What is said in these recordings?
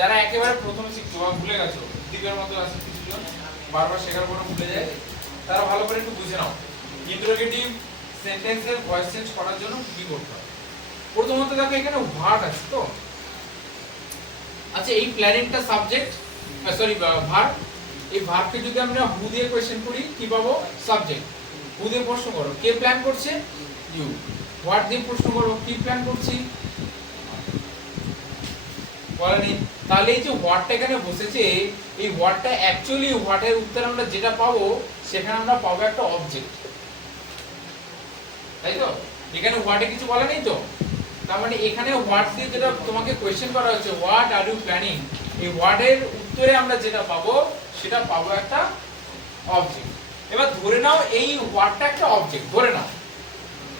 যারা একেবারে প্রথমে শিখছো বা ভুলে গেছো, দ্বীপের মতো আছে কিছু জন বারবার শেখার পরে ভুলে যায়, তারা ভালো করে একটু বুঝে নাও ইন্টারোগেটিভ সেন্টেন্সের ভয়েস চেঞ্জ করার জন্য কি করতে হবে। প্রথমত দেখো এখানে ভার্ব আছে তো, আচ্ছা এই প্ল্যানিংটা সাবজেক্ট, সরি ভার্ব, এই ভার্বকে যদি আমরা হু দিয়ে কোশ্চেন করি কি পাবো? সাবজেক্ট। হু দিয়ে প্রশ্ন করো কে প্ল্যান করছে? ইউ। হোয়াট দিয়ে প্রশ্ন করো কি প্ল্যান করছি? বলেনি। তাহলে এই যে হোয়াটটা এখানে বসেছে, এই হোয়াটটা অ্যাকচুয়ালি হোয়াটের উত্তর আমরা যেটা পাবো সেখানে আমরা পাবো একটা অবজেক্ট, তাই তো? এখানে হোয়াটে কিছু বলা নেই তো, তার মানে এখানে হোয়াট দিয়ে যেটা তোমাকে কোশ্চেন করা হচ্ছে হোয়াট আর ইউ প্ল্যানিং, এই হোয়াটের উত্তরে আমরা যেটা পাবো সেটা পাবো একটা অবজেক্ট। এবার ধরে নাও এই হোয়াটটা একটা অবজেক্ট, ধরে নাও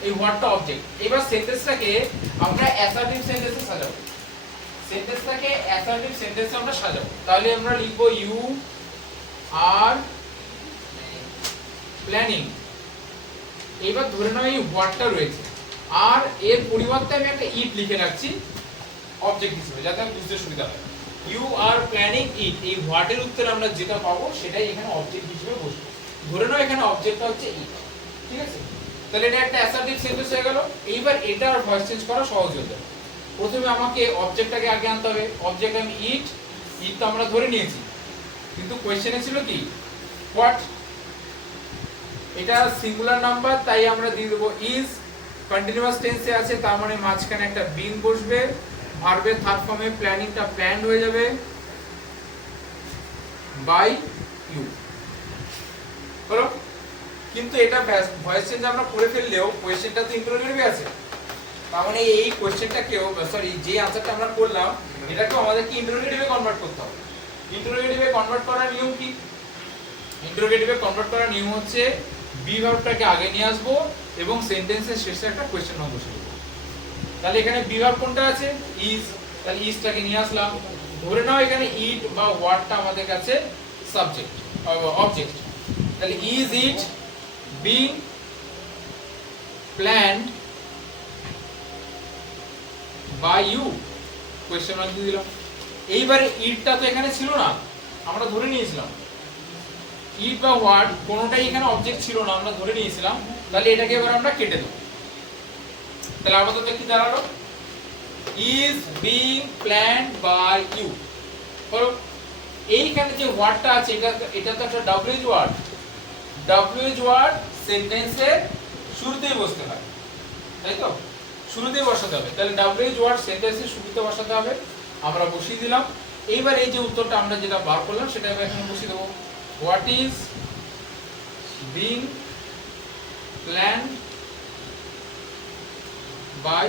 এই হোয়াটটা অবজেক্ট। এবার সেন্টেন্সটাকে আমরা অ্যাসার্টিভ সেন্টেন্সে সাজাবো, সেন্টেন্সটাকে অ্যাসার্টিভ সেন্টেন্সে আমরা সাজাবো। তাহলে আমরা লিখবো ইউ আর প্ল্যানিং। এবার ধরে নাও এই হোয়াটটা রয়েছে আর এর পরিবর্তে আমি একটা ইট লিখে রাখছি অবজেক্ট হিসেবে, যাতে আমি বুঝতে সুবিধা হয়। ইউ আর প্ল্যানিং ইট, এই হোয়াটের উত্তরে আমরা যেটা পাবো সেটাই এখানে অবজেক্ট হিসেবে বসবে। ধরে নাও এখানে অবজেক্টটা হচ্ছে ইট, ঠিক আছে? তাহলে এটা একটা অ্যাসার্টিভ সেন্টেন্স হয়ে গেল। এইবার এটা আর ভয়েস চেঞ্জ করা সহজ হয়ে যাবে। প্রথমে আমাকে অবজেক্টটাকে আগে আনতে হবে। অবজেক্ট আমি ইট, ইট তো আমরা ধরে নিয়েছি, কিন্তু কোশ্চেনে ছিল কি হোয়াট, এটা সিঙ্গুলার নাম্বার তাই আমরা দিয়ে দেবো ইজ। কন্টিনিউয়াস টেন্সে আছে তার মানে মাঝখানে একটা বিন বসবে। ভার্বের থার্ড ফর্মে প্ল্যানিংটা প্ল্যান্ড হয়ে যাবে বাই ইউ, হলো। কিন্তু এটা ভয়েস চেঞ্জ আমরা করে ফেললেও কোশ্চেনটা তো ইন্টারোগেটিভে আছে, তার মানে এই কোশ্চেনটাকেও সরি যে আনসারটা আমরা করলাম এটাকেও আমাদেরকে ইন্টারোগেটিভে কনভার্ট করতে হবে। ইন্টারোগেটিভে কনভার্ট করার নিয়ম কি? ইন্টারোগেটিভে কনভার্ট করার নিয়ম হচ্ছে বি ভার্বটাকে আগে নিয়ে আসবো এবং সেন্টেন্সের শেষে একটা কোশ্চেন মার্ক বসিয়ে দেবো। তাহলে এখানে বি ভার্ব কোনটা আছে? ইজ, তাহলে ইজটাকে নিয়ে আসলাম। ধরে নাও এখানে ইট বা হোয়াটটা আমাদের কাছে সাবজেক্ট অবজেক্ট, তাহলে is it being planned by you, question mark দিয়ে দিলাম। এইবারে ইটটা তো এখানে ছিল না, আমরা ধরে নিয়েছিলাম ইট বা হোয়াট কোনোটাই এখানে অবজেক্ট ছিল না, আমরা ধরে নিয়েছিলাম। তাহলে এটাকে এবার আমরা কেটে দেব। তাহলে আপাতত কি দাঁড়ালো? Is being planned by you. বলো এইখানে যে ওয়ার্ডটা আছে এটা তো একটা ডব্লিউএইচ ওয়ার্ড। ডব্লিউএইচ ওয়ার্ড সেন্টেন্সের শুরুতেই বসতে হয়, তাই তো? শুরুতেই বসাতে হবে। তাহলে ডব্লিউএইচ ওয়ার্ড সেন্টেন্সের শুরুতে বসাতে হবে, আমরা বসিয়ে দিলাম। এইবার এই যে উত্তরটা আমরা যেটা বার করলাম সেটা এখানে বসিয়ে দেবো। What is being planned by